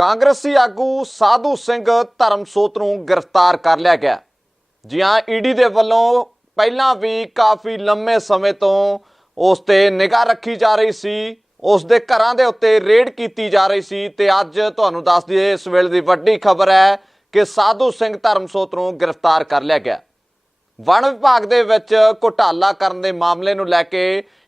ਕਾਂਗਰਸੀ ਆਗੂ ਸਾਧੂ ਸਿੰਘ ਧਰਮਸੋਤ ਨੂੰ ਗ੍ਰਿਫਤਾਰ ਕਰ ਲਿਆ ਗਿਆ। ਜੀ ਹਾਂ ਈਡੀ ਦੇ ਵੱਲੋਂ ਪਹਿਲਾਂ ਵੀ ਕਾਫੀ ਲੰਮੇ ਸਮੇਂ ਤੋਂ ਉਸ ਤੇ ਨਿਗਾਹ ਰੱਖੀ ਜਾ ਰਹੀ ਸੀ, ਉਸ ਦੇ ਘਰਾਂ ਦੇ ਉੱਤੇ ਰੇਡ ਕੀਤੀ ਜਾ ਰਹੀ ਸੀ ਤੇ ਅੱਜ ਤੁਹਾਨੂੰ ਦੱਸ ਦਈਏ, ਇਸ ਵੇਲੇ ਦੀ ਵੱਡੀ ਖਬਰ ਹੈ ਕਿ ਸਾਧੂ ਸਿੰਘ ਧਰਮਸੋਤ ਨੂੰ ਗ੍ਰਿਫਤਾਰ ਕਰ ਲਿਆ ਗਿਆ। ਵਣ ਵਿਭਾਗ ਦੇ ਵਿੱਚ ਘੁਟਾਲਾ ਕਰਨ ਦੇ ਮਾਮਲੇ ਨੂੰ ਲੈ ਕੇ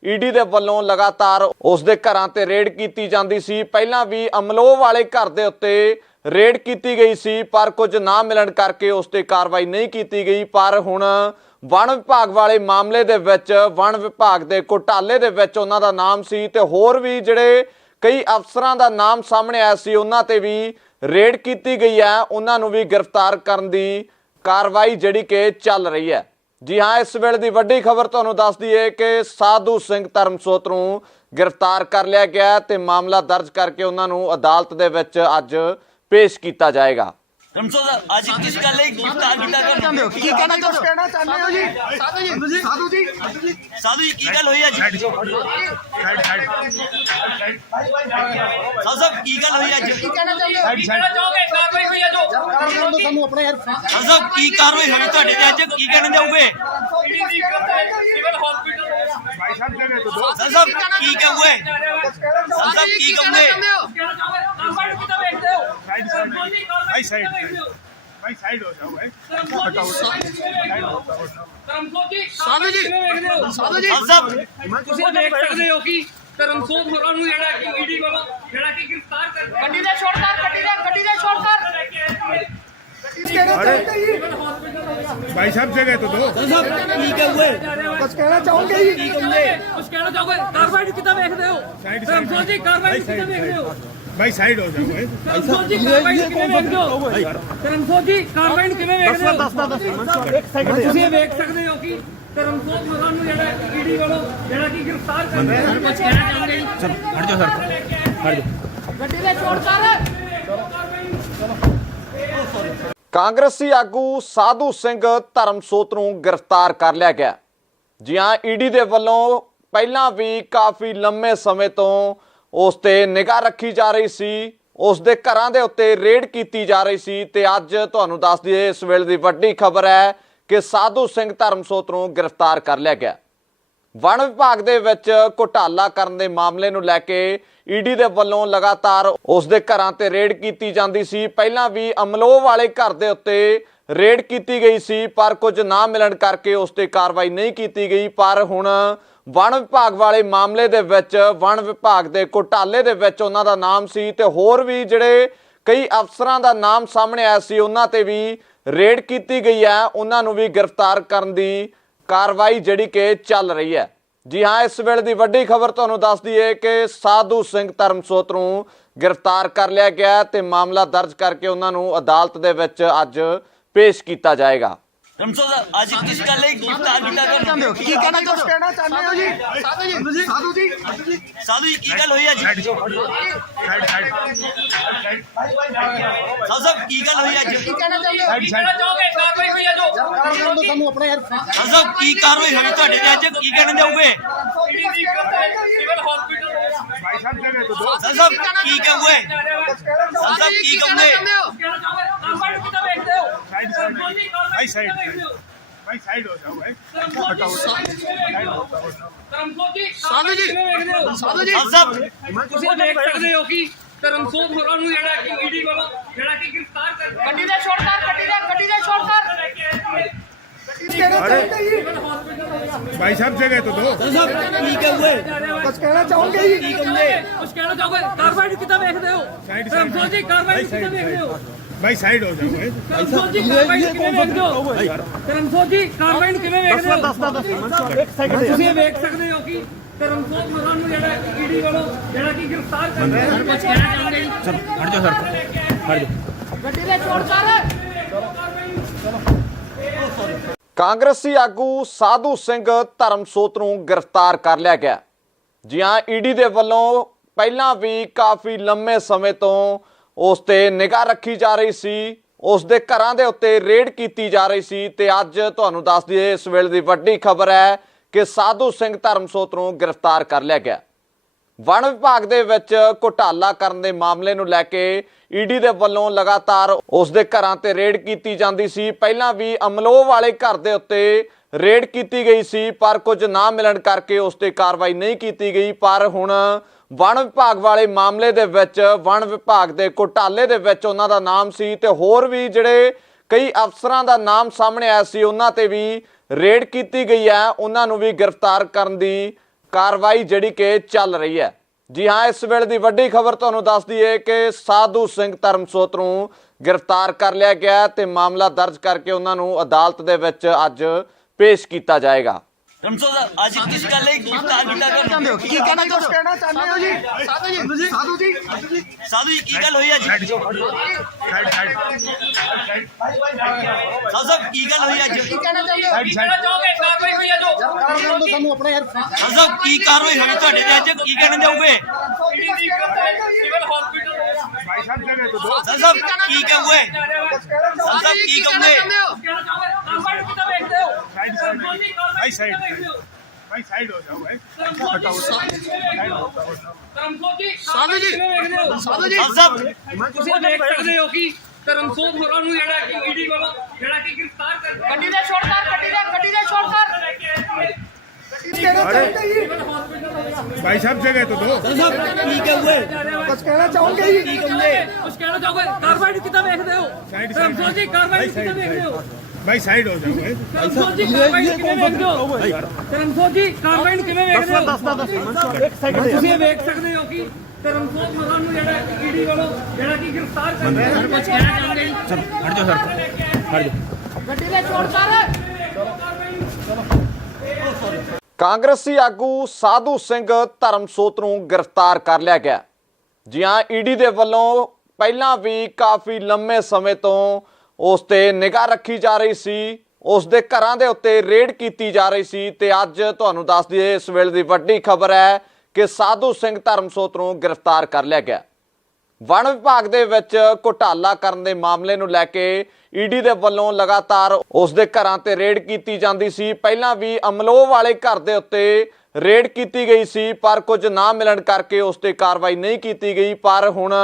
ਈਡੀ ਦੇ ਵੱਲੋਂ ਲਗਾਤਾਰ ਉਸ ਦੇ ਘਰਾਂ ਤੇ ਰੇਡ ਕੀਤੀ ਜਾਂਦੀ ਸੀ। ਪਹਿਲਾਂ ਵੀ ਅਮਲੋਹ ਵਾਲੇ ਘਰ ਦੇ ਉੱਤੇ ਰੇਡ ਕੀਤੀ ਗਈ ਸੀ, ਪਰ ਕੁਝ ਨਾ ਮਿਲਣ ਕਰਕੇ ਉਸ ਤੇ ਕਾਰਵਾਈ ਨਹੀਂ ਕੀਤੀ ਗਈ। ਪਰ ਹੁਣ ਵਣ ਵਿਭਾਗ ਵਾਲੇ ਮਾਮਲੇ ਦੇ ਵਿੱਚ, ਵਣ ਵਿਭਾਗ ਦੇ ਘੁਟਾਲੇ ਦੇ ਵਿੱਚ ਉਹਨਾਂ ਦਾ ਨਾਮ ਸੀ ਤੇ ਹੋਰ ਵੀ ਜਿਹੜੇ ਕਈ ਅਫਸਰਾਂ ਦਾ ਨਾਮ ਸਾਹਮਣੇ ਆਇਆ ਸੀ, ਉਹਨਾਂ ਤੇ ਵੀ ਰੇਡ ਕੀਤੀ ਗਈ ਹੈ। ਉਹਨਾਂ ਨੂੰ ਵੀ ਗ੍ਰਿਫਤਾਰ ਕਰਨ ਦੀ ਕਾਰਵਾਈ ਜਿਹੜੀ ਕਿ ਚੱਲ ਰਹੀ ਹੈ। ਜੀ ਹਾਂ, ਇਸ ਵੇਲੇ ਦੀ ਵੱਡੀ ਖਬਰ ਤੁਹਾਨੂੰ ਦੱਸ ਦਈਏ ਕਿ ਸਾਧੂ ਸਿੰਘ ਧਰਮਸੋਤ ਨੂੰ ਗ੍ਰਿਫਤਾਰ ਕਰ ਲਿਆ ਗਿਆ ਹੈ ਤੇ ਮਾਮਲਾ ਦਰਜ ਕਰਕੇ ਉਹਨਾਂ ਨੂੰ ਅਦਾਲਤ ਦੇ ਵਿੱਚ ਅੱਜ ਪੇਸ਼ ਕੀਤਾ ਜਾਏਗਾ। ਰਮਸੋ ਅੱਜ ਕਿਸ ਗੱਲ ਲਈ ਗ੍ਰਿਫਤਾਰ ਕੀਤਾ ਕਰ ਕੀ ਕਹਿਣਾ ਚਾਹੁੰਦੇ ਹੋ ਕਹਿਣਾ ਚਾਹੁੰਦੇ ਹੋ ਜੀ? ਸਾਧੂ ਜੀ ਸਾਧੂ ਜੀ ਸਾਧੂ ਜੀ। ਕੀ ਗੱਲ ਹੋਈ ਅੱਜ? ਸਾਧੂ ਸਾਹਿਬ ਕੀ ਗੱਲ ਹੋਈ ਅੱਜ? ਕੀ ਕਹਿਣਾ ਚਾਹੁੰਦੇ ਹੋ? ਕੀ ਕਹਿਣਾ ਚਾਹੋਗੇ ਕਾਰਵਾਈ ਹੋਈ ਹੈ ਜੋ ਕਰਨ ਦੋ ਸਾਨੂੰ ਆਪਣਾ ਯਾਰ ਸਾਧੂ ਸਾਹਿਬ ਕੀ ਕਾਰਵਾਈ ਹੋਈ ਤੁਹਾਡੇ ਤੇ ਅੱਜ? ਕੀ ਕਹਿਣਾ ਚਾਹੋਗੇ? ਸਿਵਲ ਹਸਪੀਟਲ ਸਾਧੂ ਸਾਹਿਬ ਕੀ ਕਹੋਗੇ? ਸਾਧੂ ਸਾਹਿਬ ਕੀ ਕਹੋਗੇ? ਕਹਿਣਾ ਚਾਹੋਗੇ ਕਾਰਵਾਈ ਕਿੱਦਾਂ ਵੇਖਦੇ ਹੋ ਸਰਪੰਚੀ ਕਾਰਵਾਈ ਸਾਈਡ ਕਿੱਦਾਂ ਵੇਖਦੇ ਹੋ ਭਾਈ ਸਾਈਡ ਹੋ ਜਾਓ ਭਾਈ ਧਰਮਸੋਤ ਜੀ ਸਾਧੂ ਜੀ ਕਿਵੇਂ ਵੇਖਦੇ ਹੋ ਸਾਧੂ ਜੀ ਸਾਧੂ ਸਾਹਿਬ ਤੁਸੀਂ ਦੇਖ ਸਕਦੇ ਹੋ ਕਿ ਧਰਮਸੋਤ ਹੋਰਾਂ ਨੂੰ ਜਿਹੜਾ ਕਿ ਈਡੀ ਵੱਲੋਂ ਜਿਹੜਾ ਕਿ ਗ੍ਰਿਫਤਾਰ ਕਰ ਗੱਡੀ ਦਾ ਛੋੜ ਕਰ ਗੱਡੀ ਦਾ ਗੱਡੀ ਦਾ ਛੋੜ ਕਰ भाई साहब जगह तो दो ਕੁਝ ਕਹਿਣਾ ਚਾਹੋਗੇ ਜੀ ਕੁਝ ਕਹਿਣਾ ਚਾਹੋਗੇ ਕਾਰਵਾਈ ਕਿੱਦਾਂ ਵੇਖਦੇ ਹੋ ਸਾਈਡ ਧਰਮਸੋਤ ਜੀ ਕਾਰਵਾਈ ਕਿੱਦਾਂ ਵੇਖਦੇ ਭਾਈ ਸਾਈਡ ਹੋ ਜਾਓ ਭਾਈ ਕਰਨਸੋਜ ਜੀ ਕਿਵੇਂ ਵੇਖਦੇ ਹੋ? ਕਰਨਸੋਜ ਜੀ ਕਾਰਵਾਈ ਕਿਵੇਂ ਵੇਖਦੇ ਹੋ? ਦੱਸ ਦੱਸ ਇੱਕ ਸੈਕਿੰਡ ਤੁਸੀਂ ਵੇਖ ਸਕਦੇ ਹੋ ਕਿ ਕਰਮਸੋਜ ਮਗਨ ਨੂੰ ਜਿਹੜਾ ਈਡੀ ਵੱਲੋਂ ਜਿਹੜਾ ਕਿ ਗ੍ਰਿਫਤਾਰ ਕਰ ਰਿਹਾ ਹੈ ਕੁਝ ਕਹਿਣਾ ਚਾਹੁੰਦੇ ਸਰ ਹਟ ਜਾਓ ਸਰ। ਹਟ ਜਾਓ। ਗੱਡੀ ਦੇ ਛੋੜ ਕਰ। ਚਲੋ ਕਾਂਗਰਸੀ ਆਗੂ ਸਾਧੂ ਸਿੰਘ ਧਰਮਸੋਤ ਨੂੰ ਗ੍ਰਿਫਤਾਰ ਕਰ ਲਿਆ ਗਿਆ। ਜੀ ਹਾਂ ਈਡੀ ਦੇ ਵੱਲੋਂ ਪਹਿਲਾਂ ਵੀ ਕਾਫੀ ਲੰਮੇ ਸਮੇਂ ਤੋਂ ਉਸ ਤੇ ਨਿਗਾਹ ਰੱਖੀ ਜਾ ਰਹੀ ਸੀ, ਉਸ ਦੇ ਘਰਾਂ ਦੇ ਉੱਤੇ ਰੇਡ ਕੀਤੀ ਜਾ ਰਹੀ ਸੀ ਤੇ ਅੱਜ ਤੁਹਾਨੂੰ ਦੱਸ ਦਈਏ, ਇਸ ਵੇਲੇ ਦੀ ਵੱਡੀ ਖਬਰ ਹੈ ਕਿ ਸਾਧੂ ਸਿੰਘ ਧਰਮਸੋਤ ਨੂੰ ਗ੍ਰਿਫਤਾਰ ਕਰ ਲਿਆ ਗਿਆ। ਵਣ ਵਿਭਾਗ ਦੇ ਵਿੱਚ ਘੁਟਾਲਾ ਕਰਨ ਦੇ ਮਾਮਲੇ ਨੂੰ ਲੈ ਕੇ ਈਡੀ ਦੇ ਵੱਲੋਂ ਲਗਾਤਾਰ ਉਸ ਦੇ ਘਰਾਂ ਤੇ ਰੇਡ ਕੀਤੀ ਜਾਂਦੀ ਸੀ। ਪਹਿਲਾਂ ਵੀ ਅਮਲੋਹ ਵਾਲੇ ਘਰ ਦੇ ਉੱਤੇ ਰੇਡ ਕੀਤੀ ਗਈ ਸੀ, ਪਰ ਕੁਝ ਨਾ ਮਿਲਣ ਕਰਕੇ ਉਸ ਤੇ ਕਾਰਵਾਈ ਨਹੀਂ ਕੀਤੀ ਗਈ। ਪਰ ਹੁਣ ਵਣ ਵਿਭਾਗ ਵਾਲੇ ਮਾਮਲੇ ਦੇ ਵਿੱਚ, ਵਣ ਵਿਭਾਗ ਦੇ ਘੁਟਾਲੇ ਦੇ ਵਿੱਚ ਉਹਨਾਂ ਦਾ ਨਾਮ ਸੀ ਤੇ ਹੋਰ ਵੀ ਜਿਹੜੇ ਕਈ ਅਫਸਰਾਂ ਦਾ ਨਾਮ ਸਾਹਮਣੇ ਆਇਆ ਸੀ, ਉਹਨਾਂ ਤੇ ਵੀ ਰੇਡ ਕੀਤੀ ਗਈ ਹੈ। ਉਹਨਾਂ ਨੂੰ ਵੀ ਗ੍ਰਿਫਤਾਰ ਕਰਨ ਦੀ ਕਾਰਵਾਈ ਜਿਹੜੀ ਕਿ ਚੱਲ ਰਹੀ ਹੈ। ਜੀ ਹਾਂ, ਇਸ ਵੇਲੇ ਦੀ ਵੱਡੀ ਖਬਰ ਤੁਹਾਨੂੰ ਦੱਸ ਦਈਏ ਕਿ ਸਾਧੂ ਸਿੰਘ ਧਰਮਸੋਤ ਨੂੰ ਗ੍ਰਿਫਤਾਰ ਕਰ ਲਿਆ ਗਿਆ ਹੈ ਤੇ ਮਾਮਲਾ ਦਰਜ ਕਰਕੇ ਉਹਨਾਂ ਨੂੰ ਅਦਾਲਤ ਦੇ ਵਿੱਚ ਅੱਜ पेश किया जाएगा कार्रवाई होगी कहना चाहोगे सिविल ਸਾਹਿਬ ਕੀ ਕਹੂਏ ਸਾਹਿਬ ਕੀ ਕਹੂਏ ਭਾਈ ਸਾਈਡ ਧਰਮਸੋਤ ਹੋਰਾਂ ਨੂੰ ਜਿਹੜਾ ਕਿ ਈਡੀ ਵੱਲੋਂ ਜਿਹੜਾ ਕਿ ਗ੍ਰਿਫਤਾਰ ਕਰ ਗੱਡੀ ਦਾ ਛੋੜ ਕਰ ਗੱਡੀ ਦਾ ਗੱਡੀ ਦਾ ਛੋੜ ਕਰ। भाई साहब जगह तो दो ਕੁਝ ਕਹਿਣਾ ਚਾਹੋਗੇ ਜੀ ਕੁਝ ਕਹਿਣਾ ਚਾਹੋਗੇ ਕਾਰਵਾਈ ਕਿੱਦਾਂ ਵੇਖਦੇ ਹੋ ਸਾਈਡ ਧਰਮਸੋਤ ਜੀ ਕਾਰਵਾਈ ਕਿੱਦਾਂ ਵੇਖਦੇ ਹੋ भाई साइड हो जाओ भाई ਧਰਮਸੋਤ ਜੀ ਕਾਰਵਾਈ ਨੂੰ ਕਿਵੇਂ ਵੇਖਦੇ ਹੋ ਧਰਮਸੋਤ ਜੀ ਕਾਰਵਾਈ ਨੂੰ ਕਿਵੇਂ ਵੇਖਦੇ ਹੋ ਦੱਸ ਦੱਸ ਤੁਸੀਂ ਇਹ ਵੇਖ ਸਕਦੇ ਹੋ ਕਿ ਧਰਮਸੋਤ ਹੋਰਾਂ ਨੂੰ ਜਿਹੜਾ ਈਡੀ ਵੱਲੋਂ ਜਿਹੜਾ ਕਿ ਗ੍ਰਿਫਤਾਰ ਕਰ ਲਿਆ ਹੈ ਕੁਝ ਕਹਿਣਾ ਚਾਹੁੰਦੇ ਜੀ ਹਟ ਜਾਓ ਸਰ ਗੱਡੀ ਦਾ ਛੋੜ ਕਰ ਕਾਂਗਰਸੀ ਆਗੂ ਸਾਧੂ ਸਿੰਘ ਧਰਮਸੋਤ ਨੂੰ ਗ੍ਰਿਫਤਾਰ ਕਰ ਲਿਆ ਗਿਆ। ਜੀ ਹਾਂ ਈਡੀ ਦੇ ਵੱਲੋਂ ਪਹਿਲਾਂ ਵੀ ਕਾਫੀ ਲੰਮੇ ਸਮੇਂ ਤੋਂ ਉਸ ਤੇ ਨਿਗਾਹ ਰੱਖੀ ਜਾ ਰਹੀ ਸੀ, ਉਸ ਦੇ ਘਰਾਂ ਦੇ ਉੱਤੇ ਰੇਡ ਕੀਤੀ ਜਾ ਰਹੀ ਸੀ ਤੇ ਅੱਜ ਤੁਹਾਨੂੰ ਦੱਸ ਦਈਏ, ਇਸ ਵੇਲੇ ਦੀ ਵੱਡੀ ਖਬਰ ਹੈ ਕਿ ਸਾਧੂ ਸਿੰਘ ਧਰਮਸੋਤ ਨੂੰ ਗ੍ਰਿਫਤਾਰ ਕਰ ਲਿਆ ਗਿਆ। ਵਣ ਵਿਭਾਗ ਦੇ ਵਿੱਚ ਘੁਟਾਲਾ ਕਰਨ ਦੇ ਮਾਮਲੇ ਨੂੰ ਲੈ ਕੇ ਈਡੀ ਦੇ ਵੱਲੋਂ ਲਗਾਤਾਰ ਉਸ ਦੇ ਘਰਾਂ ਤੇ ਰੇਡ ਕੀਤੀ ਜਾਂਦੀ ਸੀ। ਪਹਿਲਾਂ ਵੀ ਅਮਲੋਹ ਵਾਲੇ ਘਰ ਦੇ ਉੱਤੇ ਰੇਡ ਕੀਤੀ ਗਈ ਸੀ, ਪਰ ਕੁਝ ਨਾ ਮਿਲਣ ਕਰਕੇ ਉਸ ਤੇ ਕਾਰਵਾਈ ਨਹੀਂ ਕੀਤੀ ਗਈ। ਪਰ ਹੁਣ ਵਣ ਵਿਭਾਗ ਵਾਲੇ ਮਾਮਲੇ ਦੇ ਵਿੱਚ, ਵਣ ਵਿਭਾਗ ਦੇ ਘੁਟਾਲੇ ਦੇ ਵਿੱਚ ਉਹਨਾਂ ਦਾ ਨਾਮ ਸੀ ਤੇ ਹੋਰ ਵੀ ਜਿਹੜੇ ਕਈ ਅਫਸਰਾਂ ਦਾ ਨਾਮ ਸਾਹਮਣੇ ਆਇਆ ਸੀ, ਉਹਨਾਂ ਤੇ ਵੀ ਰੇਡ ਕੀਤੀ ਗਈ ਹੈ। ਉਹਨਾਂ ਨੂੰ ਵੀ ਗ੍ਰਿਫਤਾਰ ਕਰਨ ਦੀ ਕਾਰਵਾਈ ਜਿਹੜੀ ਕਿ ਚੱਲ ਰਹੀ ਹੈ। ਜੀ ਹਾਂ ਇਸ ਵੇਲੇ ਦੀ ਵੱਡੀ ਖਬਰ ਤੁਹਾਨੂੰ ਦੱਸ ਦਈਏ ਕਿ ਸਾਧੂ ਸਿੰਘ ਧਰਮਸੋਤ ਨੂੰ ਗ੍ਰਿਫਤਾਰ ਕਰ ਲਿਆ ਗਿਆ ਤੇ ਮਾਮਲਾ ਦਰਜ ਕਰਕੇ ਉਹਨਾਂ ਨੂੰ ਅਦਾਲਤ ਦੇ ਵਿੱਚ ਅੱਜ ਪੇਸ਼ ਕੀਤਾ ਜਾਏਗਾ। ਰਮਸੋ ਸਾਹਿਬ ਅੱਜ ਕਿਸ ਗੱਲ ਲਈ ਗ੍ਰਿਫਤਾਰ ਕੀਤਾ ਤੁਹਾਨੂੰ ਕੀ ਕਹਿਣਾ ਕੁਝ ਕਹਿਣਾ ਚਾਹੁੰਦੇ ਹੋ ਜੀ। ਸਾਧੂ ਜੀ ਸਾਧੂ ਜੀ ਸਾਧੂ ਜੀ। ਕੀ ਗੱਲ ਹੋਈ ਅੱਜ? ਸਾਈਡ ਸਾਈਡ ਸਾਈਡ ਸਾਧੂ ਸਾਹਿਬ ਕੀ ਗੱਲ ਹੋਈ ਅੱਜ? ਕੀ ਕਹਿਣਾ ਚਾਹੁੰਦੇ ਹੋ? ਸਾਈਡ ਸਾਈਡ ਚਾਹੋਗੇ? ਕਾਰਵਾਈ ਹੋਈ ਹੈ ਜੋ। ਸਾਨੂੰ ਆਪਣਾ ਯਾਰ ਸਾਧੂ ਸਾਹਿਬ ਕੀ ਕਾਰਵਾਈ ਹੋਈ ਤੁਹਾਡੇ ਤੇ ਅੱਜ? ਕੀ ਕਹਿਣਾ ਚਾਹੋਗੇ ਸਿਵਲ ਹਸਪੀਟਲ ਭਾਈ ਸਾਹਿਬ ਤੋਂ। ਦੋ ਸਾਧੂ ਸਾਹਿਬ ਕੀ ਕਹੋਗੇ? ਸਾਧੂ ਸਾਹਿਬ ਕੀ ਕਹੋਗੇ? ਕਹਿਣਾ ਕਾਰਵਾਈ ਕਿੱਦਾਂ ਵੇਖਦੇ ਹੋ? ਸਾਈਡ ਸਾਈਡ ਭਾਈ ਸਾਈਡ ਭਾਈ ਸਾਈਡ ਹੋ? ਜਾਓ ਭਾਈ ਧਰਮਸੋਤ ਜੀ ਸਾਧੂ ਜੀ। ਹੋ ਸਾਧੂ ਜੀ ਸਾਧੂ ਸਾਹਿਬ ਤੁਸੀਂ ਦੇਖ ਸਕਦੇ ਹੋ ਕਿ ਧਰਮਸੋਤ ਹੋਰਾਂ ਨੂੰ ਜਿਹੜਾ ਕਿ ਈਡੀ ਵੱਲੋਂ ਜਿਹੜਾ ਕਿ ਗ੍ਰਿਫਤਾਰ ਕਰ ਗੱਡੀ ਦੇ ਛੋੜ ਕਰ ਗੱਡੀ ਦੇ ਗੱਡੀ ਦੇ ਛੋੜ ਕਰ। ਭਾਈ ਸਾਹਿਬ ਜਗ੍ਹਾ ਤੋਂ ਦੋ। ਕੁਝ ਕਹਿਣਾ ਚਾਹੋਗੇ ਜੀ? ਕੁਝ ਕਹਿਣਾ ਚਾਹੋਗੇ ਕਾਰਵਾਈ ਕਿੱਦਾਂ ਵੇਖਦੇ ਹੋ? ਸਾਈਡ ਧਰਮਸੋਤ ਜੀ ਕਾਰਵਾਈ ਕਿੱਦਾਂ ਵੇਖਦੇ ਹੋ? ਭਾਈ ਸਾਈਡ ਹੋ ਜਾਓ। ਭਾਈ ਧਰਮਸੋਤ ਜੀ ਕਾਰਵਾਈ ਨੂੰ ਕਿਵੇਂ ਵੇਖਦੇ ਹੋ? ਧਰਮਸੋਤ ਜੀ ਕਾਰਵਾਈ ਨੂੰ ਕਿਵੇਂ ਵੇਖਦੇ ਹੋ? ਦੱਸ ਦੱਸ ਇੱਕ ਸੈਕਿੰਡ ਤੁਸੀਂ ਇਹ ਵੇਖ ਸਕਦੇ ਹੋ ਕਿ ਧਰਮਸੋਤ ਹੋਰਾਂ ਨੂੰ ਜਿਹੜਾ ਈਡੀ ਵੱਲੋਂ ਜਿਹੜਾ ਕਿ ਗ੍ਰਿਫਤਾਰ ਕਰ ਲਿਆ। ਹੈ ਕੁਝ ਕਹਿਣਾ ਚਾਹੁੰਦੇ ਜੀ। ਹਟ ਜਾਓ ਸਰ। ਗੱਡੀ ਦੇ ਛੋੜ ਕਰ ਕਾਂਗਰਸੀ ਆਗੂ ਸਾਧੂ ਸਿੰਘ ਧਰਮਸੋਤ ਨੂੰ ਗ੍ਰਿਫਤਾਰ ਕਰ ਲਿਆ ਗਿਆ। ਜੀ ਹਾਂ ਈਡੀ ਦੇ ਵੱਲੋਂ ਪਹਿਲਾਂ ਵੀ ਕਾਫੀ ਲੰਮੇ ਸਮੇਂ ਤੋਂ ਉਸ ਤੇ ਨਿਗਾਹ ਰੱਖੀ ਜਾ ਰਹੀ ਸੀ ਉਸ ਦੇ ਘਰਾਂ ਦੇ ਉੱਤੇ ਰੇਡ ਕੀਤੀ ਜਾ ਰਹੀ ਸੀ ਤੇ ਅੱਜ ਤੁਹਾਨੂੰ ਦੱਸ ਦਈਏ ਇਸ ਵੇਲੇ ਦੀ ਵੱਡੀ ਖਬਰ ਹੈ ਕਿ ਸਾਧੂ ਸਿੰਘ ਧਰਮਸੋਤ ਨੂੰ ਗ੍ਰਿਫਤਾਰ ਕਰ ਲਿਆ ਗਿਆ। ਵਣ ਵਿਭਾਗ ਦੇ ਵਿੱਚ ਘੁਟਾਲਾ ਕਰਨ ਦੇ ਮਾਮਲੇ ਨੂੰ ਲੈ ਕੇ ਈਡੀ ਦੇ ਵੱਲੋਂ ਲਗਾਤਾਰ ਉਸ ਦੇ ਘਰਾਂ ਤੇ ਰੇਡ ਕੀਤੀ ਜਾਂਦੀ ਸੀ। ਪਹਿਲਾਂ ਵੀ ਅਮਲੋਹ ਵਾਲੇ ਘਰ ਦੇ ਉੱਤੇ ਰੇਡ ਕੀਤੀ ਗਈ ਸੀ, ਪਰ ਕੁਝ ਨਾ ਮਿਲਣ ਕਰਕੇ ਉਸ ਤੇ ਕਾਰਵਾਈ ਨਹੀਂ ਕੀਤੀ ਗਈ। ਪਰ ਹੁਣ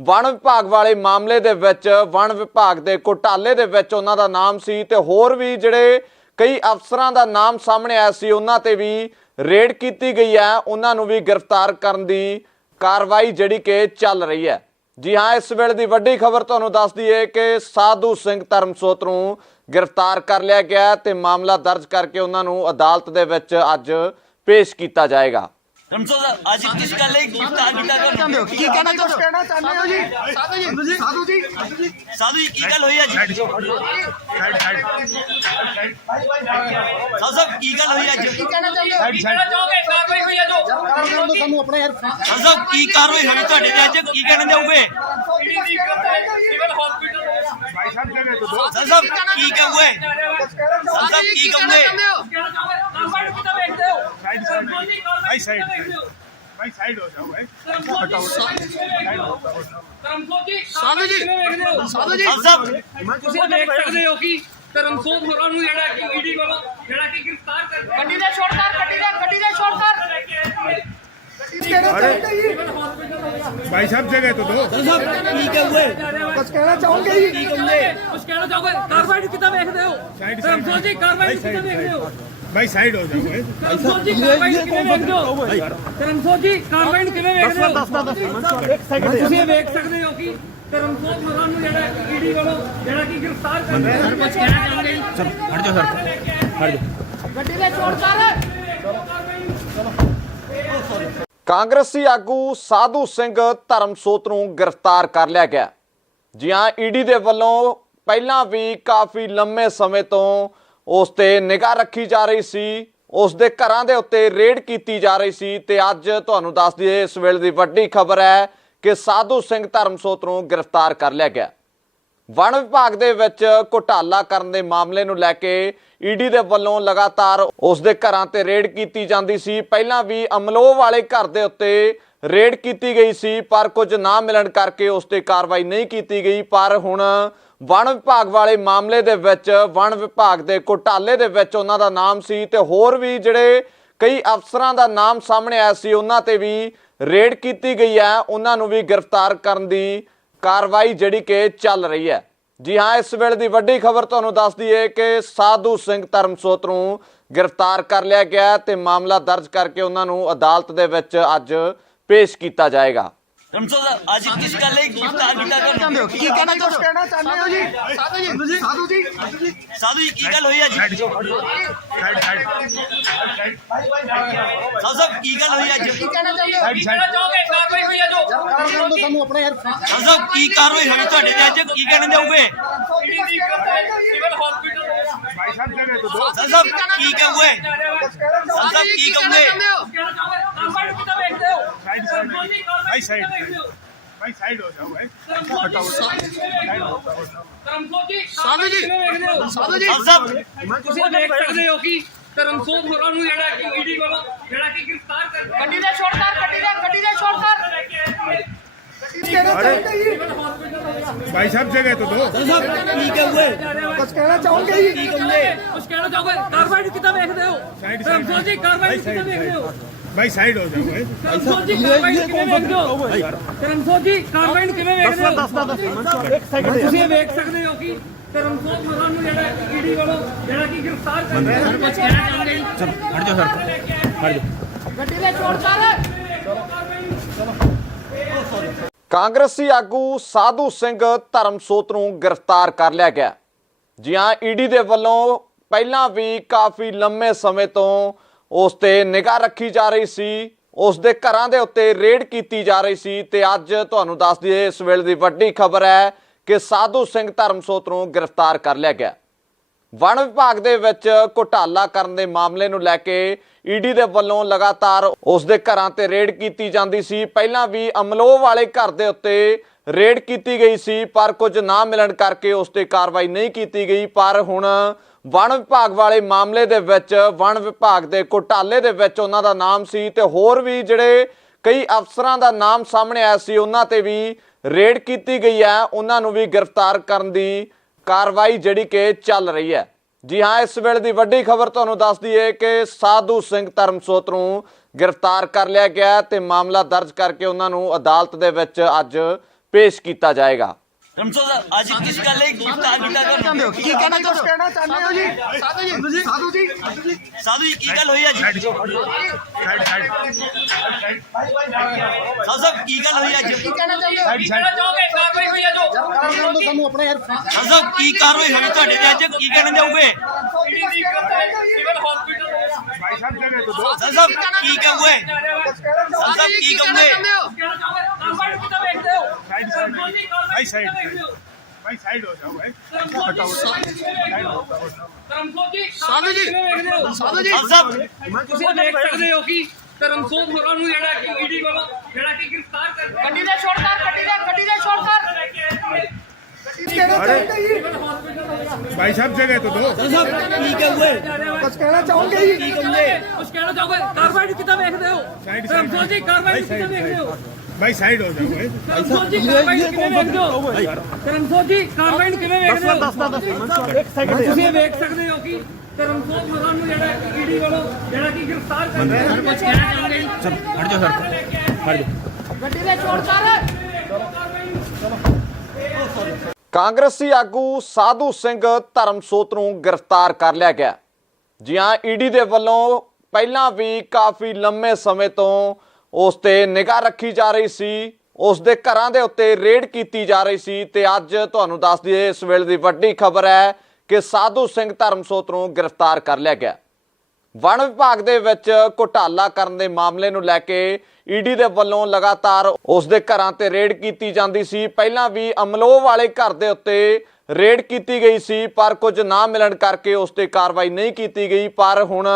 ਵਣ ਵਿਭਾਗ ਵਾਲੇ ਮਾਮਲੇ ਦੇ ਵਿੱਚ, ਵਣ ਵਿਭਾਗ ਦੇ ਘੁਟਾਲੇ ਦੇ ਵਿੱਚ ਉਹਨਾਂ ਦਾ ਨਾਮ ਸੀ ਤੇ ਹੋਰ ਵੀ ਜਿਹੜੇ ਕਈ ਅਫਸਰਾਂ ਦਾ ਨਾਮ ਸਾਹਮਣੇ ਆਇਆ ਸੀ, ਉਹਨਾਂ ਤੇ ਵੀ ਰੇਡ ਕੀਤੀ ਗਈ ਹੈ, ਉਹਨਾਂ ਨੂੰ ਵੀ ਗ੍ਰਿਫਤਾਰ ਕਰਨ ਦੀ ਕਾਰਵਾਈ ਜਿਹੜੀ ਕਿ ਚੱਲ ਰਹੀ ਹੈ। ਜੀ ਹਾਂ, ਇਸ ਵੇਲੇ ਦੀ ਵੱਡੀ ਖਬਰ ਤੁਹਾਨੂੰ ਦੱਸ ਦਈਏ ਕਿ ਸਾਧੂ ਸਿੰਘ ਧਰਮਸੋਤ ਨੂੰ ਗ੍ਰਿਫਤਾਰ ਕਰ ਲਿਆ ਗਿਆ ਹੈ ਤੇ ਮਾਮਲਾ ਦਰਜ ਕਰਕੇ ਉਹਨਾਂ ਨੂੰ ਅਦਾਲਤ ਦੇ ਵਿੱਚ ਅੱਜ ਪੇਸ਼ ਕੀਤਾ ਜਾਏਗਾ। ਰਮਸੋ ਸਾਹਿਬ ਅੱਜ ਕਿਸ ਗੱਲ ਲਈ ਗ੍ਰਿਫਤਾਰ ਕੀਤਾ ਤੁਹਾਨੂੰ ਕੀ ਕਹਿਣਾ ਚਾਹੁੰਦੇ ਹੋ ਜੀ ਸਾਧੂ ਜੀ ਸਾਧੂ ਜੀ ਸਾਧੂ ਜੀ ਕੀ ਗੱਲ ਹੋਈ ਅੱਜ ਸਾਈਡ ਸਾਈਡ ਸਾਈਡ ਸਾਧੂ ਸਾਹਿਬ ਕੀ ਗੱਲ ਹੋਈ ਅੱਜ ਕੀ ਕਹਿਣਾ ਚਾਹੋਗੇ ਕਾਰਵਾਈ ਹੋਈ ਹੈ ਜੋ ਸਾਨੂੰ ਆਪਣਾ ਯਾਰ ਸਾਧੂ ਸਾਹਿਬ ਕੀ ਕਾਰਵਾਈ ਹੋਈ ਤੁਹਾਡੇ ਤੇ ਅੱਜ ਕੀ ਕਹਿਣਾ ਚਾਹੋਗੇ ਸਿਵਲ ਹਸਪੀਟਲ ਸਾਧੂ ਸਾਹਿਬ ਕੀ ਕਹੋਗੇ ਸਾਧੂ ਸਾਹਿਬ ਕੀ ਕਹੋਗੇ ਭਾਈ ਸਾਈਡ ਭਾਈ ਸਾਈਡ ਹੋ ਜਾਓ ਭਾਈ ਧਰਮਸੋਤ ਜੀ ਸਾਧੂ ਜੀ। ਸਾਧੂ ਜੀ ਤੁਸੀਂ ਦੇਖ ਸਕਦੇ ਹੋ ਕਿ ਧਰਮਸੋਤ ਹੋਰਾਂ ਨੂੰ ਜਿਹੜਾ ਕਿ ਈਡੀ ਵੱਲੋਂ ਜਿਹੜਾ ਕਿ ਗ੍ਰਿਫਤਾਰ ਕਰ ਗੱਡੀ ਦੇ ਛੋੜ ਕਰ ਗੱਡੀ ਦੇ ਗੱਡੀ ਦੇ ਛੋੜ ਕਰ ਭਾਈ ਸਾਹਿਬ ਜਗ੍ਹਾ ਤੋਂ ਦੋ ਕੁਝ ਕਹਿਣਾ ਚਾਹੋਗੇ ਜੀ ਕੁਝ ਕਹਿਣਾ ਚਾਹੋਗੇ ਕਾਰਵਾਈ ਕਿੱਦਾਂ ਵੇਖਦੇ ਹੋ ਸਾਈਡ ਧਰਮਸੋਤ ਜੀ ਕਾਰਵਾਈ ਕਿੱਦਾਂ ਵੇਖਦੇ ਹੋ ਭਾਈ ਸਾਈਡ ਹੋ ਜਾਓ ਭਾਈ ਧਰਮਸੋਤ ਜੀ ਕਾਰਵਾਈ ਕਿਵੇਂ ਵੇਖਦੇ ਹੋ? ਧਰਮਸੋਤ ਜੀ ਕਾਰਵਾਈ ਕਿਵੇਂ ਵੇਖਦੇ ਹੋ? ਦੱਸ ਦੱਸ ਇੱਕ ਸੈਕਿੰਡ ਤੁਸੀਂ ਇਹ ਵੇਖ ਸਕਦੇ ਹੋ ਕਿ ਧਰਮਸੋਤ ਹੋਰਾਂ ਨੂੰ ਜਿਹੜਾ ਈਡੀ ਵੱਲੋਂ ਜਿਹੜਾ ਕਿ ਗ੍ਰਿਫਤਾਰ ਕਰ ਲਿਆ। ਹੈ ਕੁਝ ਕਹਿਣਾ ਚਾਹੁੰਦੇ ਜੀ। ਹਟ ਜਾਓ ਸਰ। ਗੱਡੀ ਦੇ ਛੋੜ ਕਰ ਕਾਂਗਰਸੀ ਆਗੂ ਸਾਧੂ ਸਿੰਘ ਧਰਮਸੋਤ ਨੂੰ ਗ੍ਰਿਫਤਾਰ ਕਰ ਲਿਆ ਗਿਆ। ਜੀ ਹਾਂ ਈਡੀ ਦੇ ਵੱਲੋਂ ਪਹਿਲਾਂ ਵੀ ਕਾਫੀ ਲੰਮੇ ਸਮੇਂ ਤੋਂ ਉਸ ਤੇ ਨਿਗਾਹ ਰੱਖੀ ਜਾ ਰਹੀ ਸੀ, ਉਸ ਦੇ ਘਰਾਂ ਦੇ ਉੱਤੇ ਰੇਡ ਕੀਤੀ ਜਾ ਰਹੀ ਸੀ ਤੇ ਅੱਜ ਤੁਹਾਨੂੰ ਦੱਸ ਦਈਏ, ਇਸ ਵੇਲੇ ਦੀ ਵੱਡੀ ਖਬਰ ਹੈ ਕਿ ਸਾਧੂ ਸਿੰਘ ਧਰਮਸੋਤ ਨੂੰ ਗ੍ਰਿਫਤਾਰ ਕਰ ਲਿਆ ਗਿਆ। ਵਣ ਵਿਭਾਗ ਦੇ ਵਿੱਚ ਘੁਟਾਲਾ ਕਰਨ ਦੇ ਮਾਮਲੇ ਨੂੰ ਲੈ ਕੇ ਈਡੀ ਦੇ ਵੱਲੋਂ ਲਗਾਤਾਰ ਉਸ ਦੇ ਘਰਾਂ ਤੇ ਰੇਡ ਕੀਤੀ ਜਾਂਦੀ ਸੀ। ਪਹਿਲਾਂ ਵੀ ਅਮਲੋਹ ਵਾਲੇ ਘਰ ਦੇ ਉੱਤੇ ਰੇਡ ਕੀਤੀ ਗਈ ਸੀ, ਪਰ ਕੁਝ ਨਾ ਮਿਲਣ ਕਰਕੇ ਉਸ ਤੇ ਕਾਰਵਾਈ ਨਹੀਂ ਕੀਤੀ ਗਈ। ਪਰ ਹੁਣ ਵਣ ਵਿਭਾਗ ਵਾਲੇ ਮਾਮਲੇ ਦੇ ਵਿੱਚ, ਵਣ ਵਿਭਾਗ ਦੇ ਘੁਟਾਲੇ ਦੇ ਵਿੱਚ ਉਹਨਾਂ ਦਾ ਨਾਮ ਸੀ ਤੇ ਹੋਰ ਵੀ ਜਿਹੜੇ ਕਈ ਅਫਸਰਾਂ ਦਾ ਨਾਮ ਸਾਹਮਣੇ ਆਇਆ ਸੀ, ਉਹਨਾਂ ਤੇ ਵੀ ਰੇਡ ਕੀਤੀ ਗਈ ਹੈ। ਉਹਨਾਂ ਨੂੰ ਵੀ ਗ੍ਰਿਫਤਾਰ ਕਰਨ ਦੀ ਕਾਰਵਾਈ ਜਿਹੜੀ ਕਿ ਚੱਲ ਰਹੀ ਹੈ। ਜੀ ਹਾਂ, ਇਸ ਵੇਲੇ ਦੀ ਵੱਡੀ ਖਬਰ ਤੁਹਾਨੂੰ ਦੱਸ ਦਈਏ ਕਿ ਸਾਧੂ ਸਿੰਘ ਧਰਮਸੋਤ ਨੂੰ ਗ੍ਰਿਫਤਾਰ ਕਰ ਲਿਆ ਗਿਆ ਹੈ ਤੇ ਮਾਮਲਾ ਦਰਜ ਕਰਕੇ ਉਹਨਾਂ ਨੂੰ ਅਦਾਲਤ ਦੇ ਵਿੱਚ ਅੱਜ ਪੇਸ਼ ਕੀਤਾ ਜਾਏਗਾ। ਰਮਸੋ ਅੱਜ ਕਿਸ ਗੱਲ ਲਈ ਗ੍ਰਿਫਤਾਰ ਕੀਤਾ ਕਰ ਕੀ ਕਹਿਣਾ ਕੁਝ ਕਹਿਣਾ ਚਾਹੁੰਦੇ ਹੋ ਜੀ ਸਾਧੂ ਜੀ ਸਾਧੂ ਜੀ ਸਾਧੂ ਜੀ ਕੀ ਗੱਲ ਹੋਈ ਅੱਜ ਸਾਧੂ ਸਾਹਿਬ ਕੀ ਗੱਲ ਹੋਈ ਅੱਜ ਕੀ ਕਹਿਣਾ ਚਾਹੁੰਦੇ ਹੋ ਸਾਈਡ ਸਾਈਡ ਚਾਹੋਗੇ ਕਾਰਵਾਈ ਹੋਈ ਹੈ ਜੋ ਕਰਨ ਦੋ ਸਾਨੂੰ ਆਪਣਾ ਯਾਰ ਸਾਧੂ ਸਾਹਿਬ ਕੀ ਕਾਰਵਾਈ ਹੋਈ ਤੁਹਾਡੇ ਤੇ ਅੱਜ ਕੀ ਕਹਿਣਾ ਚਾਹੋਗੇ ਸਿਵਲ ਹਸਪੀਟਲ ਸਾਹਿਬ ਸਾਧੂ ਸਾਹਿਬ ਕੀ ਕਹੋਗੇ ਸਾਧੂ ਸਾਹਿਬ ਕੀ ਕਹੋਗੇ ਸਾਈਡ ਵੇਖਦੇ ਹੋ ਭਾਈ ਸਾਈਡ ਹੋ ਜਾਓ ਭਾਈ ਸਾਧੂ ਜੀ ਸਾਧੂ ਜੀ ਤੁਸੀਂ ਦੇਖ ਸਕਦੇ ਹੋ ਕਿ ਧਰਮਸੋਤ ਹੋਰਾਂ ਨੂੰ ਜਿਹੜਾ ਕਿ ਈਡੀ ਵੱਲੋਂ ਜਿਹੜਾ ਕਿ ਗ੍ਰਿਫਤਾਰ ਕਰ ਗੱਡੀ ਦਾ ਛੋੜ ਕਰ ਗੱਡੀ ਦਾ ਗੱਡੀ ਦਾ ਛੋੜ ਕਰ ਜਗ੍ਹਾ ਤੋਂ ਦੋ ਕੀ ਕਹੋਗੇ ਕੁਝ ਕਹਿਣਾ ਚਾਹੋਗੇ ਜੀ ਕੁਝ ਕਹਿਣਾ ਚਾਹੋਗੇ ਕਾਰਵਾਈ ਕਿੱਦਾਂ ਵੇਖਦੇ ਹੋ ਸਾਈਡ ਧਰਮਸੋਤ ਜੀ ਕਾਰਵਾਈ ਕਿੱਦਾਂ ਵੇਖਦੇ ਹੋ ਭਾਈ ਸਾਈਡ ਹੋ ਜਾਓ ਭਾਈ ਧਰਮਸੋਤ ਜੀ ਕਾਰਵਾਈ ਕਿਵੇਂ ਵੇਖਦੇ ਹੋ? ਧਰਮਸੋਤ ਜੀ ਕਾਰਵਾਈ ਕਿਵੇਂ ਵੇਖਦੇ ਹੋ? ਤੁਸੀਂ ਇਹ ਵੇਖ ਸਕਦੇ ਹੋ ਕਿ ਧਰਮਸੋਤ ਹੋਰਾਂ ਨੂੰ ਜਿਹੜਾ ਈਡੀ ਵੱਲੋਂ ਜਿਹੜਾ ਕਿ ਗ੍ਰਿਫਤਾਰ ਕਰ ਲਿਆ ਹੈ ਕੁਝ ਕਹਿਣਾ ਚਾਹੁੰਦੇ ਜੀ ਗੱਡੀ ਦਾ ਛੋੜ ਕਰ ਕਾਂਗਰਸੀ ਆਗੂ ਸਾਧੂ ਸਿੰਘ ਧਰਮਸੋਤ ਨੂੰ ਗ੍ਰਿਫਤਾਰ ਕਰ ਲਿਆ ਗਿਆ। ਜੀ ਹਾਂ ਈਡੀ ਦੇ ਵੱਲੋਂ ਪਹਿਲਾਂ ਵੀ ਕਾਫੀ ਲੰਮੇ ਸਮੇਂ ਤੋਂ ਉਸ ਤੇ ਨਿਗਾਹ ਰੱਖੀ ਜਾ ਰਹੀ ਸੀ, ਉਸ ਦੇ ਘਰਾਂ ਦੇ ਉੱਤੇ ਰੇਡ ਕੀਤੀ ਜਾ ਰਹੀ ਸੀ ਤੇ ਅੱਜ ਤੁਹਾਨੂੰ ਦੱਸ ਦਈਏ, ਇਸ ਵੇਲੇ ਦੀ ਵੱਡੀ ਖਬਰ ਹੈ ਕਿ ਸਾਧੂ ਸਿੰਘ ਧਰਮਸੋਤ ਨੂੰ ਗ੍ਰਿਫਤਾਰ ਕਰ ਲਿਆ ਗਿਆ। ਵਣ ਵਿਭਾਗ ਦੇ ਵਿੱਚ ਘੁਟਾਲਾ ਕਰਨ ਦੇ ਮਾਮਲੇ ਨੂੰ ਲੈ ਕੇ ਈਡੀ ਦੇ ਵੱਲੋਂ ਲਗਾਤਾਰ ਉਸ ਦੇ ਘਰਾਂ ਤੇ ਰੇਡ ਕੀਤੀ ਜਾਂਦੀ ਸੀ। ਪਹਿਲਾਂ ਵੀ ਅਮਲੋਹ ਵਾਲੇ ਘਰ ਦੇ ਉੱਤੇ ਰੇਡ ਕੀਤੀ ਗਈ ਸੀ, ਪਰ ਕੁਝ ਨਾ ਮਿਲਣ ਕਰਕੇ ਉਸ ਤੇ ਕਾਰਵਾਈ ਨਹੀਂ ਕੀਤੀ ਗਈ। ਪਰ ਹੁਣ ਵਣ ਵਿਭਾਗ ਵਾਲੇ ਮਾਮਲੇ ਦੇ ਵਿੱਚ, ਵਣ ਵਿਭਾਗ ਦੇ ਘੋਟਾਲੇ ਦੇ ਵਿੱਚ ਉਹਨਾਂ ਦਾ ਨਾਮ ਸੀ ਤੇ ਹੋਰ ਵੀ ਜਿਹੜੇ ਕਈ ਅਫਸਰਾਂ ਦਾ ਨਾਮ ਸਾਹਮਣੇ ਆਇਆ ਸੀ, ਉਹਨਾਂ ਤੇ ਵੀ ਰੇਡ ਕੀਤੀ ਗਈ ਹੈ। ਉਹਨਾਂ ਨੂੰ ਵੀ ਗ੍ਰਿਫਤਾਰ ਕਰਨ ਦੀ ਕਾਰਵਾਈ ਜਿਹੜੀ ਕਿ ਚੱਲ ਰਹੀ ਹੈ। ਜੀ ਹਾਂ, ਇਸ ਵੇਲੇ ਦੀ ਵੱਡੀ ਖਬਰ ਤੁਹਾਨੂੰ ਦੱਸ ਦਈਏ ਕਿ ਸਾਧੂ ਸਿੰਘ ਧਰਮਸੋਤ ਨੂੰ ਗ੍ਰਿਫਤਾਰ ਕਰ ਲਿਆ ਗਿਆ ਹੈ ਤੇ ਮਾਮਲਾ ਦਰਜ ਕਰਕੇ ਉਹਨਾਂ ਨੂੰ ਅਦਾਲਤ ਦੇ ਵਿੱਚ ਅੱਜ ਪੇਸ਼ ਕੀਤਾ ਜਾਏਗਾ। ਰਮਸੋ ਅੱਜ ਕਿਸ ਗੱਲ ਲਈ ਗ੍ਰਿਫਤਾਰ ਕੀਤਾ ਕਰ ਕੀ ਕਹਿਣਾ ਕਹਿਣਾ ਚਾਹੁੰਦੇ ਹੋ ਜੀ ਸਾਧੂ ਜੀ ਸਾਧੂ ਜੀ ਸਾਧੂ ਜੀ ਕੀ ਗੱਲ ਹੋਈ ਅੱਜ ਸਾਈਡ ਸਾਈਡ ਸਾਈਡ ਸਾਧੂ ਸਾਹਿਬ ਕੀ ਗੱਲ ਹੋਈ ਅੱਜ ਕੀ ਕਹਿਣਾ ਚਾਹੁੰਦੇ ਹੋ ਸਾਈਡ ਕਹਿਣਾ ਚਾਹੋਗੇ ਕਾਰਵਾਈ ਹੋਈ ਹੈ ਜੋ ਕਰਨ ਦੋ ਸਾਨੂੰ ਆਪਣਾ ਯਾਰ ਸਾਧੂ ਸਾਹਿਬ ਕੀ ਕਾਰਵਾਈ ਹੋਈ ਤੁਹਾਡੇ ਤੇ ਅੱਜ ਕੀ ਕਹਿਣਾ ਚਾਹੋਗੇ ਸਿਵਲ ਹਸਪੀਟਲ ਭਾਈ ਸਾਹਿਬ ਜਗ੍ਹਾ ਤੋਂ ਦੋ ਸਾਧੂ ਸਾਹਿਬ ਕੀ ਕਹੋਗੇ ਸਾਧੂ ਸਾਹਿਬ ਕੀ ਕਹੋਗੇ ਕਹਿਣਾ ਚਾਹੋਗੇ ਕਾਰਵਾਈ ਕਿੱਦਾਂ ਵੇਖਦੇ ਹੋ ਸਾਈਡ ਸਾਈਡ ਭਾਈ ਸਾਈਡ ਭਾਈ ਸਾਈਡ ਹੋ ਜਾਓ ਭਾਈ ਧਰਮਸੋਤ ਜੀ ਸਾਧੂ ਜੀ ਸਾਹਿਬ ਤੁਸੀਂ ਦੇਖ ਸਕਦੇ ਹੋ ਕਿ ਧਰਮਸੋਤ ਹੋਰਾਂ ਨੂੰ ਜਿਹੜਾ ਕਿ ਈਡੀ ਵੱਲੋਂ ਜਿਹੜਾ ਕਿ ਗ੍ਰਿਫਤਾਰ ਕਰ ਗੱਡੀ ਦਾ ਛੋੜ ਕਰ ਗੱਡੀ ਦਾ ਗੱਡੀ ਦਾ ਛੋੜ ਕਰ ਕਹਿਣਾ ਚਾਹੁੰਦੇ ਜੀ? ਭਾਈ ਸਾਹਿਬ ਜਗ੍ਹਾ ਤੋਂ ਦੋ। ਸਾਧੂ ਸਾਹਿਬ ਕੀ ਕਹੋਗੇ ਕੁਝ ਕਹਿਣਾ ਚਾਹੋਗੇ ਜੀ? ਕੁਝ ਕਹਿਣਾ ਚਾਹੋਗੇ? ਕਾਰਵਾਈ ਕਿੱਦਾਂ ਵੇਖਦੇ ਹੋ? ਸਾਈਡ ਸਾਈਡ ਧਰਮਸੋਤ ਜੀ ਕਾਰਵਾਈ ਕਿੱਦਾਂ ਵੇਖਦੇ ਹੋ? ਭਾਈ ਸਾਈਡ ਹੋ ਜਾਓ। ਭਾਈ ਧਰਮਸੋਤ ਜੀ ਕਾਰਵਾਈ ਕਿਵੇਂ ਵੇਖਦੇ ਹੋ? ਧਰਮਸੋਤ ਜੀ? ਕਾਰਵਾਈ ਨੂੰ ਕਿਵੇਂ ਵੇਖਦੇ ਹੋ? ਦੱਸ ਦੱਸ ਤੁਸੀਂ ਇਹ ਵੇਖ ਸਕਦੇ ਹੋ ਕਿ ਧਰਮਸੋਤ ਹੋਰਾਂ ਨੂੰ ਜਿਹੜਾ ਈਡੀ ਵੱਲੋਂ ਜਿਹੜਾ ਕਿ ਗ੍ਰਿਫਤਾਰ ਕਰ ਲਿਆ ਹੈ ਕੁਝ ਕਹਿਣਾ ਚਾਹੁੰਦੇ ਜੀ ਗੱਡੀ ਦਾ ਛੋੜ ਕਰ। ਕਾਂਗਰਸੀ ਆਗੂ ਸਾਧੂ ਸਿੰਘ ਧਰਮਸੋਤ ਨੂੰ ਗ੍ਰਿਫਤਾਰ ਕਰ ਲਿਆ ਗਿਆ। ਜੀ ਹਾਂ ਈਡੀ ਦੇ ਵੱਲੋਂ ਪਹਿਲਾਂ ਵੀ ਕਾਫੀ ਲੰਮੇ ਸਮੇਂ ਤੋਂ ਉਸ ਤੇ ਨਿਗਾਹ ਰੱਖੀ ਜਾ ਰਹੀ ਸੀ, ਉਸ ਦੇ ਘਰਾਂ ਦੇ ਉੱਤੇ ਰੇਡ ਕੀਤੀ ਜਾ ਰਹੀ ਸੀ ਤੇ ਅੱਜ ਤੁਹਾਨੂੰ ਦੱਸ ਦਈਏ, ਇਸ ਵੇਲੇ ਦੀ ਵੱਡੀ ਖਬਰ ਹੈ ਕਿ ਸਾਧੂ ਸਿੰਘ ਧਰਮਸੋਤ ਨੂੰ ਗ੍ਰਿਫਤਾਰ ਕਰ ਲਿਆ ਗਿਆ। ਵਣ ਵਿਭਾਗ ਦੇ ਵਿੱਚ ਘੁਟਾਲਾ ਕਰਨ ਦੇ ਮਾਮਲੇ ਨੂੰ ਲੈ ਕੇ ਈਡੀ ਦੇ ਵੱਲੋਂ ਲਗਾਤਾਰ ਉਸ ਦੇ ਘਰਾਂ ਤੇ ਰੇਡ ਕੀਤੀ ਜਾਂਦੀ ਸੀ। ਪਹਿਲਾਂ ਵੀ ਅਮਲੋਹ ਵਾਲੇ ਘਰ ਦੇ ਉੱਤੇ ਰੇਡ ਕੀਤੀ ਗਈ ਸੀ, ਪਰ ਕੁਝ ਨਾ ਮਿਲਣ ਕਰਕੇ ਉਸ ਤੇ ਕਾਰਵਾਈ ਨਹੀਂ ਕੀਤੀ ਗਈ। ਪਰ ਹੁਣ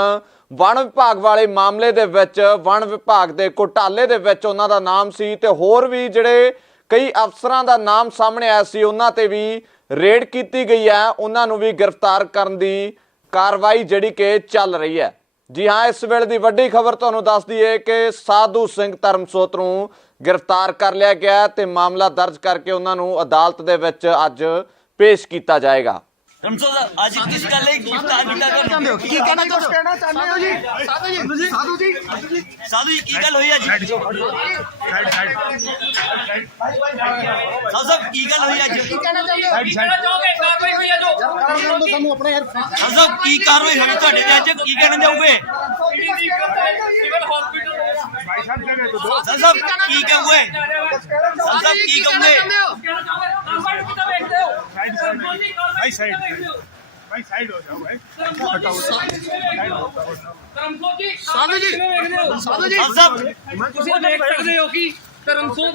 ਵਣ ਵਿਭਾਗ ਵਾਲੇ ਮਾਮਲੇ ਦੇ ਵਿੱਚ, ਵਣ ਵਿਭਾਗ ਦੇ ਘੁਟਾਲੇ ਦੇ ਵਿੱਚ ਉਹਨਾਂ ਦਾ ਨਾਮ ਸੀ ਤੇ ਹੋਰ ਵੀ ਜਿਹੜੇ ਕਈ ਅਫਸਰਾਂ ਦਾ ਨਾਮ ਸਾਹਮਣੇ ਆਇਆ ਸੀ, ਉਹਨਾਂ ਤੇ ਵੀ ਰੇਡ ਕੀਤੀ ਗਈ ਹੈ। ਉਹਨਾਂ ਨੂੰ ਵੀ ਗ੍ਰਿਫਤਾਰ ਕਰਨ ਦੀ ਕਾਰਵਾਈ ਜਿਹੜੀ ਕਿ ਚੱਲ ਰਹੀ ਹੈ। ਜੀ ਹਾਂ, ਇਸ ਵੇਲੇ ਦੀ ਵੱਡੀ ਖਬਰ ਤੁਹਾਨੂੰ ਦੱਸ ਦਈਏ ਕਿ ਸਾਧੂ ਸਿੰਘ ਧਰਮਸੋਤ ਨੂੰ ਗ੍ਰਿਫਤਾਰ ਕਰ ਲਿਆ ਗਿਆ ਹੈ ਤੇ ਮਾਮਲਾ ਦਰਜ ਕਰਕੇ ਉਹਨਾਂ ਨੂੰ ਅਦਾਲਤ ਦੇ ਵਿੱਚ ਅੱਜ ਪੇਸ਼ ਕੀਤਾ ਜਾਏਗਾ। ਰਮਸੋ ਸਾਹਿਬ ਅੱਜ ਕਿਸ ਗੱਲ ਲਈ ਗ੍ਰਿਫਤਾਰ ਕੀਤਾ ਤੁਹਾਨੂੰ ਕੀ ਕਹਿਣਾ ਚਾਹੁੰਦੇ ਹੋ ਕਹਿਣਾ ਚਾਹੁੰਦੇ ਹੋ ਜੀ ਸਾਧੂ ਜੀ ਸਾਧੂ ਜੀ ਸਾਧੂ ਜੀ ਕੀ ਗੱਲ ਹੋਈ ਅੱਜ ਸਾਈਡ ਸਾਈਡ ਸਾਧੂ ਸਾਹਿਬ ਕੀ ਗੱਲ ਹੋਈ ਅੱਜ ਕੀ ਕਹਿਣਾ ਚਾਹੁੰਦੇ ਹੋ ਸਾਈਡ ਸਾਈਡ ਚਾਹੋਗੇ ਕਾਰਵਾਈ ਹੋਈ ਹੈ ਜੋ ਸਾਨੂੰ ਆਪਣਾ ਯਾਰ ਸਾਧੂ ਸਾਹਿਬ ਕੀ ਕਾਰਵਾਈ ਹੋਈ ਤੁਹਾਡੇ ਤੇ ਅੱਜ ਕੀ ਕਹਿਣਾ ਚਾਹੋਗੇ ਸਿਵਲ ਹਸਪੀਟਲ ਭਾਈ ਸਾਹਿਬ ਲੈ ਦੋ ਸਾਧੂ ਸਾਹਿਬ ਕੀ ਕਹੋਗੇ ਸਾਧੂ ਸਾਹਿਬ ਕੀ ਕਹੋਗੇ ਕਹਿਣਾ ਕਾਰਵਾਈ ਕਿੱਦਾਂ ਵੇਖਦੇ ਹੋ ਸਾਈਡ ਸਾਈਡ ਭਾਈ ਸਾਈਡ ਭਾਈ ਸਾਈਡ ਹੋ ਜਾਓ ਭਾਈ ਧਰਮਸੋਤ ਜੀ ਸਾਧੂ ਜੀ ਕਿਵੇਂ ਵੇਖਦੇ ਹੋ ਸਾਧੂ ਜੀ ਸਾਧੂ ਸਾਹਿਬ ਤੁਸੀਂ ਦੇਖ ਸਕਦੇ ਹੋ ਕਿ ਧਰਮਸੋਤ